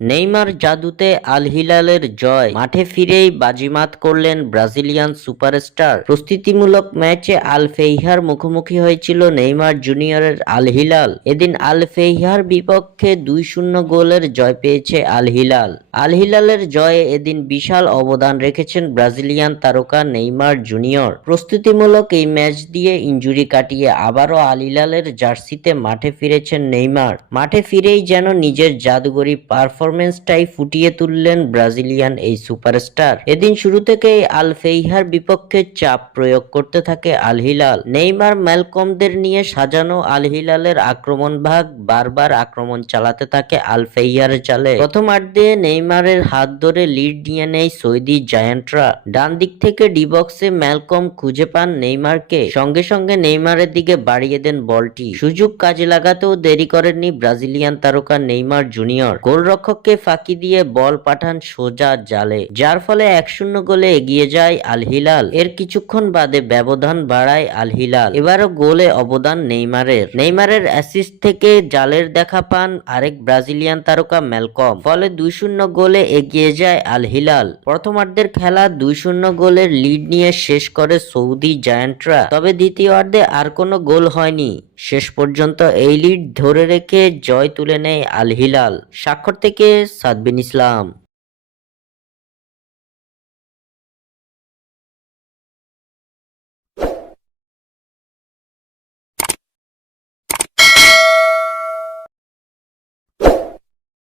Neymar জাদুতে আল হিলালের জয়, মাঠে ফিরেই বাজিমাত করলেন ব্রাজিলিয়ান সুপারস্টার। প্রস্তুতিমূলক ম্যাচে আল ফেইহার মুখোমুখি হয়েছিল নেইমার জুনিয়রের আল হিলাল। এদিন আল ফেইহার বিপক্ষে 2-0 গোলের জয় পেয়েছে আল হিলাল। আল হিলালের জয়ে এদিন বিশাল অবদান রেখেছেন ব্রাজিলিয়ান তারকা নেইমার জুনিয়র। প্রস্তুতিমূলক এই ম্যাচ দিয়ে ইনজুরি কাটিয়ে আবারও আল হিলালের জার্সিতে মাঠে ফিরেছেন নেইমার। মাঠে ফিরেই যেন নিজের জাদুগরি পারফরম্যান্সটাই ফুটিয়ে তুললেন ব্রাজিলিয়ান এই সুপারস্টার। এদিন শুরু থেকেই আল ফেইহার বিপক্ষে চাপ প্রয়োগ করতে থাকে আল হিলাল। নেইমার ম্যালকমদের নিয়ে সাজানো আল হিলালের আক্রমণ ভাগ বারবার আক্রমণ চালাতে থাকে আল ফেইহারের জালে। প্রথমার্ধে নেইমারের হাত ধরে লিড নিয়ে নেয় সৌদি জায়ান্টরা। ডান দিক থেকে ডি বক্সে ম্যালকম খুঁজে পান নেইমারকে, সঙ্গে সঙ্গে নেইমারের দিকে বাড়িয়ে দেন বলটি। সুযোগ কাজে লাগাতেও দেরি করেননি ব্রাজিলিয়ান তারকা নেইমার জুনিয়র। গোলরক্ষককে ফাঁকি দিয়ে বল পাঠান সোজা জালে, যার ফলে 1-0 গোলে এগিয়ে যায় আল হিলাল। এর কিছুক্ষণ বাদে ব্যবধান বাড়ায় আল হিলাল। এবারও গোলে অবদান নেইমারের অ্যাসিস্ট থেকে জালের দেখা পান আরেক ব্রাজিলিয়ান তারকা ম্যালকম, ফলে 2-0 গোলে এগিয়ে যায় আল হিলাল। প্রথমার্ধের খেলা 2-0 গোলের লিড নিয়ে শেষ করে সৌদি জায়ান্টরা। তবে দ্বিতীয়ার্ধে আর কোনো গোল হয়নি। শেষ পর্যন্ত এই লিড ধরে রেখে জয় তুলে নেয় আল হিলাল। স্বাক্ষর থেকে সাদবিন ইসলাম।